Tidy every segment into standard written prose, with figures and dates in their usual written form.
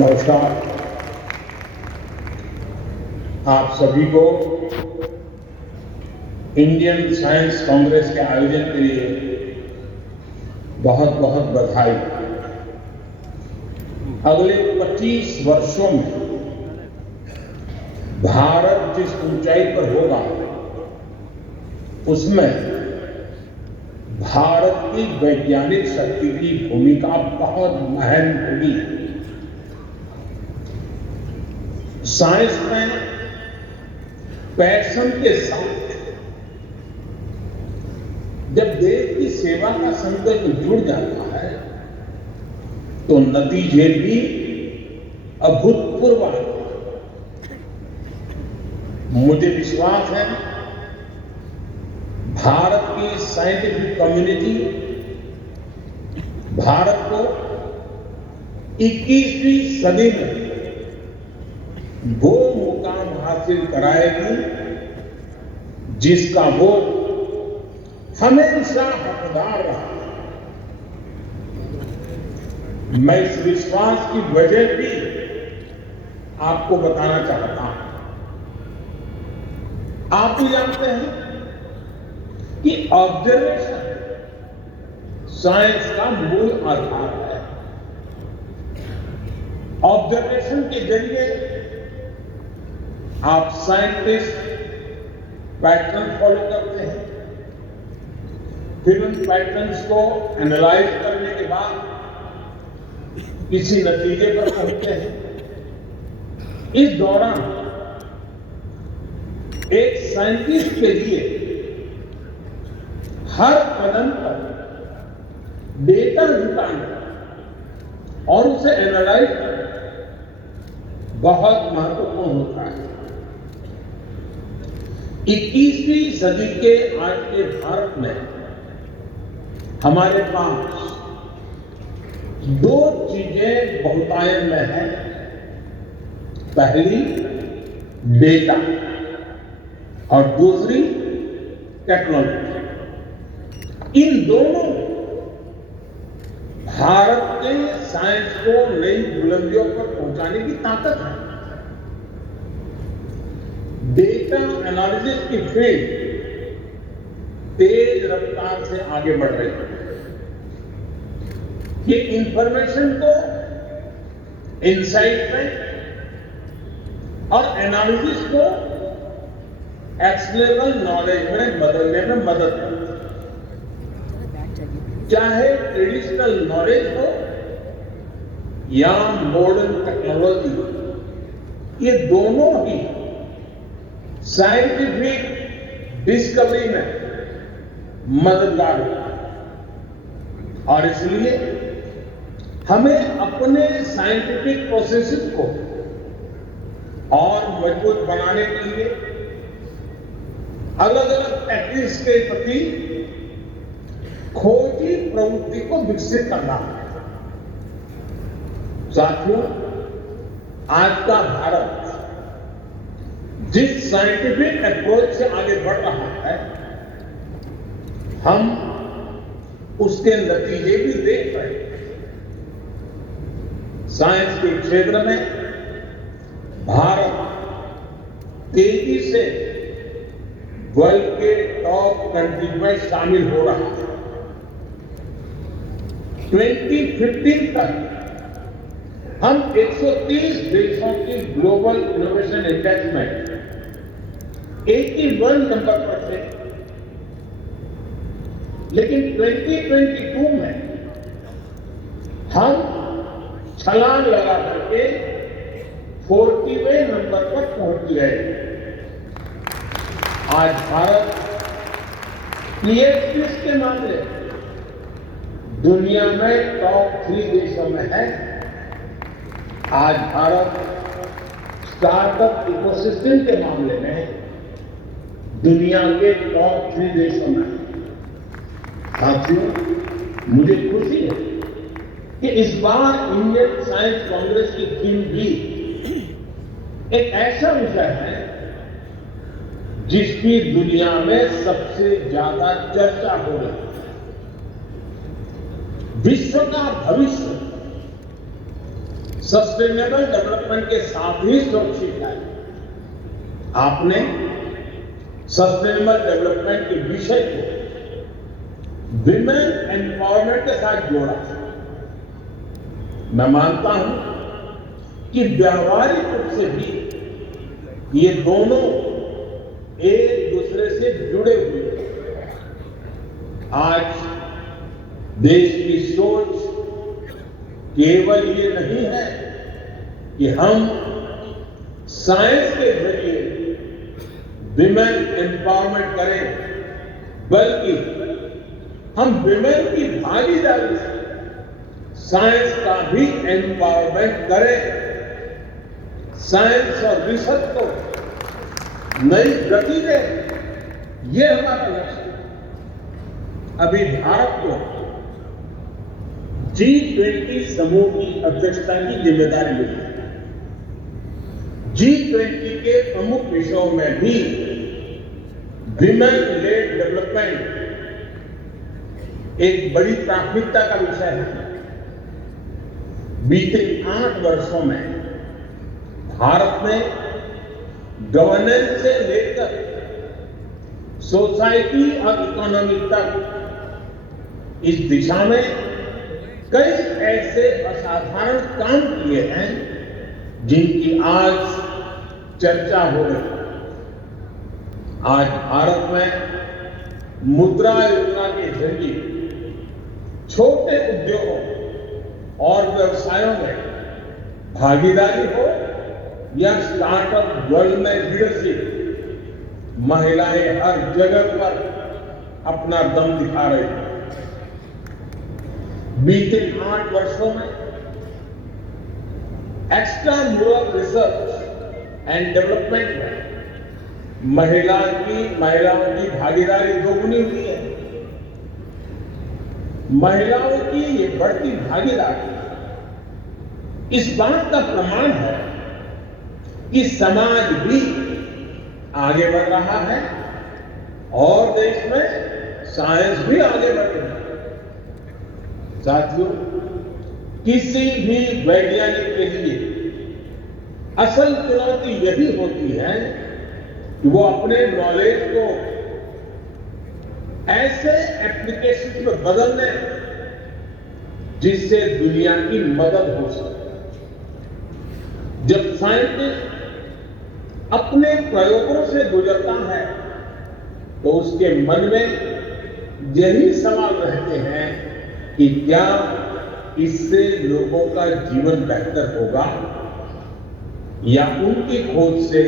नमस्कार। आप सभी को इंडियन साइंस कांग्रेस के आयोजन के लिए बहुत बहुत बधाई। अगले 25 वर्षों में भारत जिस ऊंचाई पर होगा उसमें भारत की वैज्ञानिक शक्ति की भूमिका बहुत अहम होगी। साइंस में पैशन के साथ जब देश की सेवा का संकल्प जुड़ जाता है तो नतीजे भी अभूतपूर्व आते हैं। मुझे विश्वास है भारत की साइंटिफिक कम्युनिटी भारत को 21वीं सदी में वो मुकाम हासिल कराएगी जिसका वो हमेशा हकदार रहा। मैं इस विश्वास की वजह भी आपको बताना चाहता हूं। आप भी जानते हैं कि ऑब्जर्वेशन साइंस का मूल आधार है। ऑब्जर्वेशन के जरिए आप साइंटिस्ट पैटर्न फॉलो करते हैं, फिर उन पैटर्न्स को एनालाइज करने के बाद किसी नतीजे पर पहुंचते हैं। इस दौरान एक साइंटिस्ट के लिए हर कदम पर डेटा जुटाना और उसे एनालाइज करना बहुत महत्वपूर्ण होता है। 21वीं सदी के आज के भारत में हमारे पास दो चीजें बहुतायत में हैं। पहली डेटा और दूसरी टेक्नोलॉजी। इन दोनों भारत के साइंस को नई बुलंदियों पर पहुंचाने की ताकत है। डेटा एनालिसिस की फील्ड तेज रफ्तार से आगे बढ़ रही है। ये इंफॉर्मेशन को इंसाइट में और एनालिसिस को एक्शनेबल नॉलेज में बदलने में मदद करती है। चाहे ट्रेडिशनल नॉलेज हो या मॉडर्न टेक्नोलॉजी, ये दोनों ही साइंटिफिक डिस्कवरी में मददगार होता है। और इसलिए हमें अपने साइंटिफिक प्रोसेसेस को और मजबूत बनाने के लिए अलग अलग टेक्निक्स के प्रति खोजी प्रवृत्ति को विकसित करना है। साथियों, आज का भारत जिस साइंटिफिक अप्रोच से आगे बढ़ रहा है, हम उसके नतीजे भी देख रहे हैं। साइंस के क्षेत्र में भारत तेजी से वर्ल्ड के टॉप कंट्रीज में शामिल हो रहा है। 2015 तक हम 130 देशों की ग्लोबल इनोवेशन इंडेक्स में 81 नंबर पर थे, लेकिन 2022 में हम छलांग लगा करके 40वें नंबर पर पहुंच गए। आज भारत पीएचडी के मामले दुनिया में टॉप 3 देशों में है। आज भारत स्टार्टअप इकोसिस्टम के मामले में दुनिया के टॉप 3 देशों में है। साथियों, मुझे खुशी है कि इस बार इंडियन साइंस कांग्रेस की थीम भी एक ऐसा विषय है जिसकी दुनिया में सबसे ज्यादा चर्चा हो रही है। विश्व का भविष्य सस्टेनेबल डेवलपमेंट के साथ ही सुरक्षित है। आपने सस्टेनेबल डेवलपमेंट के विषय को विमेन एम्पावरमेंट के साथ जोड़ा। मैं मानता हूं कि व्यावहारिक रूप से भी ये दोनों एक दूसरे से जुड़े हुए हैं। आज देश की सोच केवल ये नहीं है कि हम साइंस के जरिए विमेन एम्पावरमेंट करें, बल्कि हम विमेन की भागीदारी से साइंस का भी एम्पावरमेंट करें, साइंस और रिसर्च को नई गति दें। ये हमारा लक्ष्य है। अभी भारत को G20 समूह की अध्यक्षता की जिम्मेदारी मिली है। G20 के प्रमुख विषयों में भी विमेन लेड डेवलपमेंट एक बड़ी प्राथमिकता का विषय है। बीते 8 वर्षों में भारत ने गवर्नेंस से लेकर सोसाइटी और इकोनॉमी तक इस दिशा में कई ऐसे असाधारण काम किए हैं जिनकी आज चर्चा हो रही है। आज भारत में मुद्रा योजना के जरिए छोटे उद्योगों और व्यवसायों में भागीदारी हो या स्टार्टअप वर्ल्ड में लीडरशिप, महिलाएं हर जगह पर अपना दम दिखा रही हैं। बीते 8 वर्षों में एक्स्ट्रा मुरल रिसर्च एंड डेवलपमेंट में महिलाओं की भागीदारी दोगुनी हुई है। महिलाओं की ये बढ़ती भागीदारी इस बात का प्रमाण है कि समाज भी आगे बढ़ रहा है और देश में साइंस भी आगे बढ़ रही है। साथियों, किसी भी वैज्ञानिक के लिए असल चुनौती यही होती है कि वो अपने नॉलेज को ऐसे एप्लीकेशन में बदल दें जिससे दुनिया की मदद हो सके। जब साइंटिस्ट अपने प्रयोगों से गुजरता है तो उसके मन में यही सवाल रहते हैं कि क्या इससे लोगों का जीवन बेहतर होगा या उनकी खोज से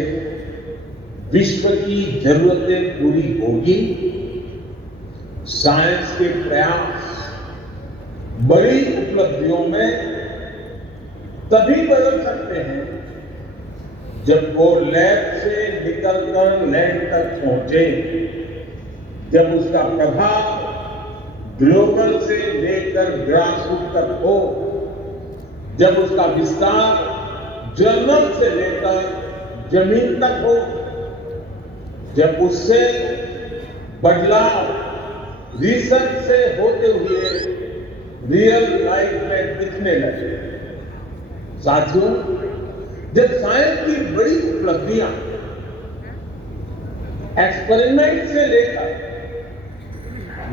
विश्व की जरूरतें पूरी होगी। साइंस के प्रयास बड़ी उपलब्धियों में तभी बदल सकते हैं जब वो लैब से निकलकर लैंड तक पहुंचे, जब उसका प्रभाव ग्लोबल से लेकर ग्रासरूट तक हो, जब उसका विस्तार जर्नल से लेकर जमीन तक हो, जब उससे बदलाव रिसर्च से होते हुए रियल लाइफ में दिखने लगे। साथियों, जब साइंस की बड़ी उपलब्धियां एक्सपेरिमेंट से लेकर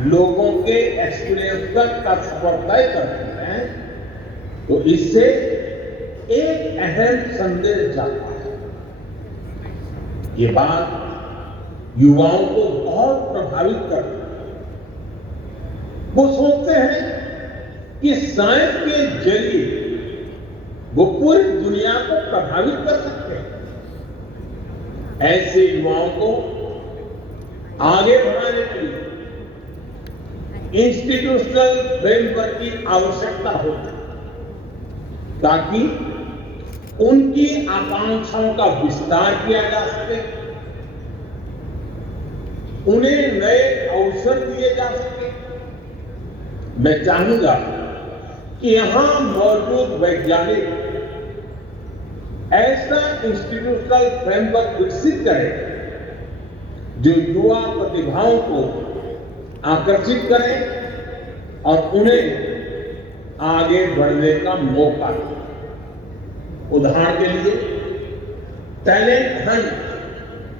लोगों के एक्सपीरियंस तक का सफर तय करते हैं तो इससे एक अहम संदेश जाता है। ये बात युवाओं को बहुत प्रभावित करती है। वो सोचते हैं कि साइंस के जरिए वो पूरी दुनिया को प्रभावित कर सकते हैं। ऐसे युवाओं को आगे बढ़ाने के लिए इंस्टीट्यूशनल फ्रेमवर्क की आवश्यकता होती है ताकि उनकी आकांक्षाओं का विस्तार किया जा सके, उन्हें नए अवसर दिए जा सके। मैं चाहूंगा कि यहां मौजूद वैज्ञानिक ऐसा इंस्टीट्यूशनल फ्रेमवर्क विकसित करें जो युवा प्रतिभाओं को आकर्षित करें और उन्हें आगे बढ़ने का मौका दें। उदाहरण के लिए टैलेंट हंट